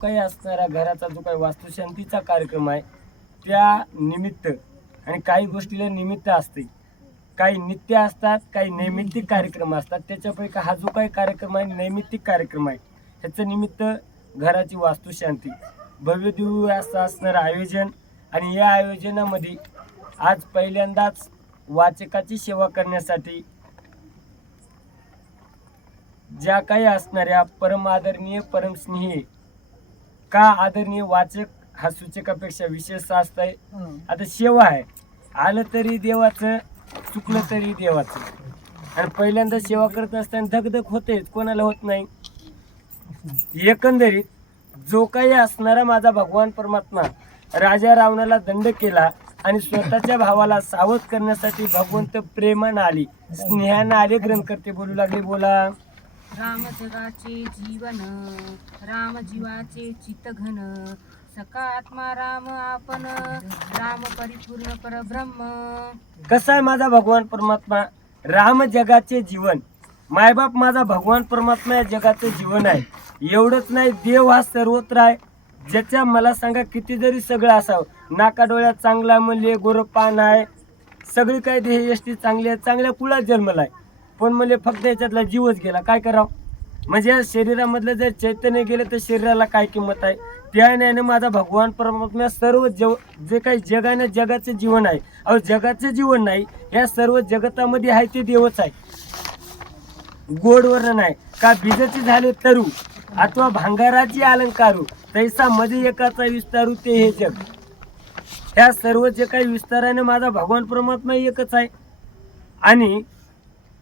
काही असणारा घराचा जो काही वास्तुशांतीचा कार्यक्रम आहे त्या निमित्त आणि काही गोष्टीला निमित्त असते, काही नित्य असतात, काही नैमित्तिक कार्यक्रम असतात. त्याच्यापैकी हा जो काही कार्यक्रम आहे नैमित्तिक कार्यक्रम आहे, ह्याचं निमित्त घराची वास्तुशांती, भव्य दिव्य असं असणारं आयोजन. आणि या आयोजनामध्ये आज पहिल्यांदाच वाचकाची सेवा करण्यासाठी ज्या काही असणाऱ्या परम आदरणीय परमस्नेही का आदरणीय वाचक हा सूचकापेक्षा विशेष असतंय. आता सेवा आहे, आलं तरी देवाचं, चुकलं तरी देवाचं. आणि पहिल्यांदा सेवा करत असताना धगधग होतेच, कोणाला होत नाही. एकंदरीत जो काही असणारा माझा भगवान परमात्मा राजा रावणाला दंड केला आणि स्वतःच्या भावाला सावध करण्यासाठी भगवंत प्रेमानं आली, स्नेहानं आले. ग्रंथकर्ते बोलू लागले, बोला. राम जगाचे जीवन, राम जीवाचे चितघन, सका आत्मा राम आपण, राम परिपूर्ण परब्रह्म. कसा आहे माझा भगवान परमात्मा? राम जगाचे जीवन, मायबाप माझा भगवान परमात्मा या जगाचं जीवन आहे. एवढंच नाही, देव हा सर्वत्र आहे. ज्याच्या मला सांगा किती जरी सगळं असावं, नाका डोळ्यात चांगला म्हणले, गोरपान आहे, सगळी काही देह यष्टी चांगली आहे, चांगल्या कुळात जन्मला आहे, पण म्हणजे फक्त याच्यातला जीवच गेला. काय करावं? म्हणजे या शरीरामधलं जर चैतन्य गेलं तर शरीराला काय किंमत आहे? त्या न्यायाने माझा भगवान परमात्मा सर्व जे काही जगाने जगाचं जीवन आहे, अहो जगाचं जीवन नाही, या सर्व जगतामध्ये आहे ते देवच आहे. गोडवर नाही का बीजाचे झाले तरू, अथवा भांगाराची अलंकारू, तैसा मध्ये एकाचा विस्तारू ते हे जग. ह्या सर्व जे काही विस्ताराने माझा भगवान परमात्मा एकच आहे. आणि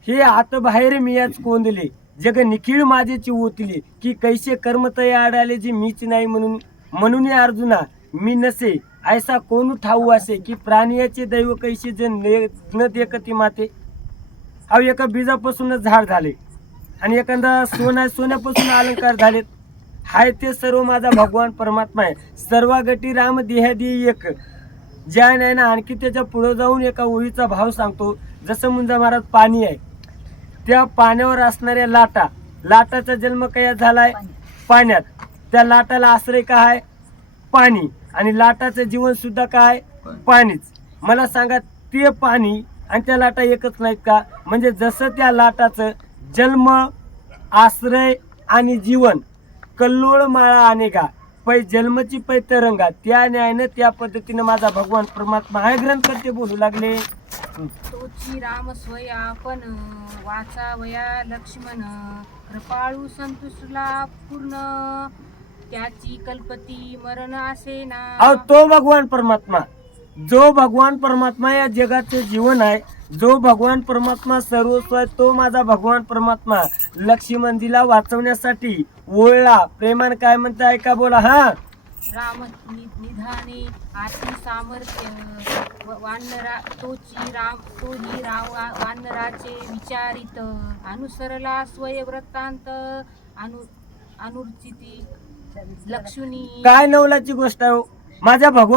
हे आता बाहेर मी याच कोंदले, जग निखिळ माझेची ओतली, की कैसे कर्मतय आडाले जी मीच नाही म्हणून अर्जुना मी नसे, ऐसा कोण ठाऊ असे, की प्राण्याचे दैव कैसे जन न देखती माते. अहो एका बीजापासूनच झाड झाले आणि एखादा सोन्यापासून अलंकार झालेत. हाय ते सर्व माझा भगवान परमात्मा आहे. सर्व गटी राम देहादी एक. ज्या न्यायनं आणखी त्याच्या पुढे जाऊन एका ओळीचा भाव सांगतो. जसं मुंजा महाराज पाणी आहे, त्या पाण्यावर असणाऱ्या लाटाचा जन्म काय झालाय? पाण्यात. त्या लाटाला आश्रय काय आहे? पाणी. आणि लाटाचं जीवन सुद्धा काय? पाणीच. मला सांगा, ते पाणी आणि त्या लाटा एकच नाहीत का? म्हणजे जसं त्या लाटाचं जन्म, आश्रय आणि जीवन कल्लोळ माळा अनेका, पै जन्मची पै तरंगा, त्या न्यायानं त्या पद्धतीनं माझा भगवान परमात्मा आहे. ग्रंथकर्ते बोलू लागले, तोची राम स्वय आपण, वाचावया लक्ष्मण, कृपाळू संतुसला पूर्ण, त्याची कल्पती मरण असे ना. अहो तो भगवान परमात्मा, जो भगवान परमात्मा या जगाचे जीवन आहे, जो भगवान परमात्मा सर्वस्व आहे, तो माझा भगवान परमात्मा लक्ष्मणजीला वाचवण्यासाठी ओळला. प्रेमान काय म्हणता ऐका, बोला. हा, राम निधाने आती सामर्थ्य, वानरा तोही राम वानराचे विचारित, अनुसरला स्वयवृत्तांत, अनुचिती लक्ष्मी. काय नवलाची गोष्ट आहे हो. माझ्या भगवान